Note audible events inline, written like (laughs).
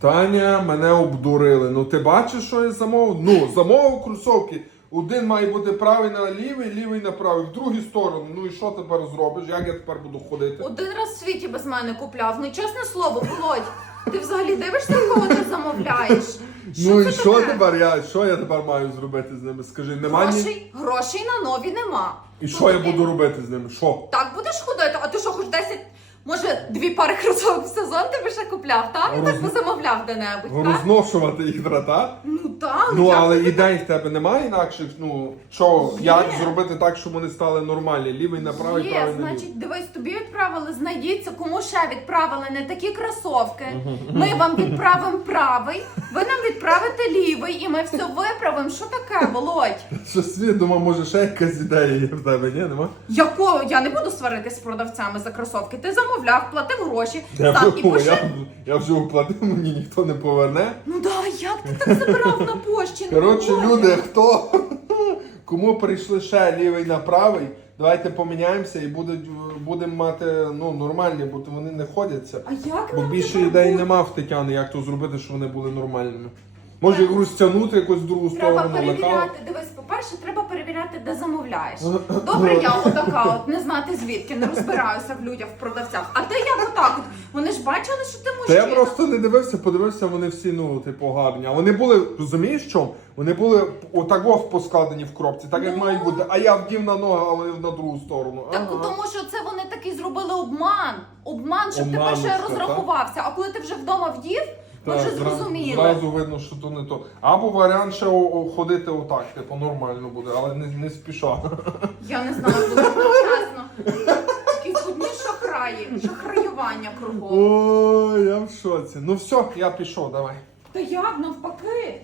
Таня, мене обдурили. Ну ти бачиш, що я замовив? Ну, замовив кросовки. Один має бути правий на лівий, лівий на правий, в другу сторону. Ну і що тепер зробиш? Як я тепер буду ходити? Один раз в світі без мене купляв. Ну чесне слово, Володь. Ти взагалі дивишся, кого ти замовляєш? ну і що таке? тепер я? Що я тепер маю зробити з ними? Скажи, нема ні. Грошей, грошей на нові нема. І Ну, що я буду робити з ними? Що? Так будеш ходити, а ти що, хоч 10, може, дві пари кросовок в сезон ти би ще купляв, так? І так би замовляв де-небудь, так? Розношувати їх брата? Ну так, Ну я- але ідей в тебе немає інакших. Ну що, Є. як зробити так, щоб вони стали нормальні? Лівий на правий, Є, правий на лівий. значить, дивись, тобі відправили, знайдіться, кому ще відправили не такі кросовки. Ми вам відправимо правий, ви нам відправите лівий, і ми все виправимо. Що таке, Володь? Що світ, думав, може ще якась ідея є в тебе, ні? Нема? Якого? Я не буду сваритись з продавцями за кросовки. Ти замовляв, платив гроші, Я вже, і пошив. я, я вже оплатив, мені ніхто не поверне. Ну да, як ти так забирав на пошті? Ну, Коротше, Володя. люди, хто (laughs) кому прийшли ще лівий на правий, давайте поміняємося і будуть, будемо мати ну, нормальні, бо то вони не ходяться. А як Бо нам більше тепер ідей бути? нема в Тетяни, як то зробити, щоб вони були нормальними. Може розтягнути якось в другу Треба сторону лекала. перевіряти. Дивись, по-перше, треба перевіряти, де замовляєш. Добре, я отака, от не знати звідки, не розбираюся в людях, в продавцях. А ти як отак? От вони ж бачили, що ти Та мужчина. я просто не дивився, подивився, вони всі, ну, типу, гарні. А вони були, розумієш чому? Вони були отак ось поскладені в коробці, так як Ну. мають бути. А я вдів на ногу, а вони на другу сторону. Так Ага. тому що це вони такий зробили обман. Обман, щоб ти Обманочка, перше розрахувався. А коли ти вже вдома вдів, ми вже зра- зрозуміли. Зразу видно, що то не то. Або варіант ще о- о- ходити отак, типу, нормально буде, але не, не спіша. Я не знаю, ну, чесно. Якісь одні шахраї, шахраювання кругом. Ой, я в шоці. Ну все, я пішов, давай. Та як навпаки?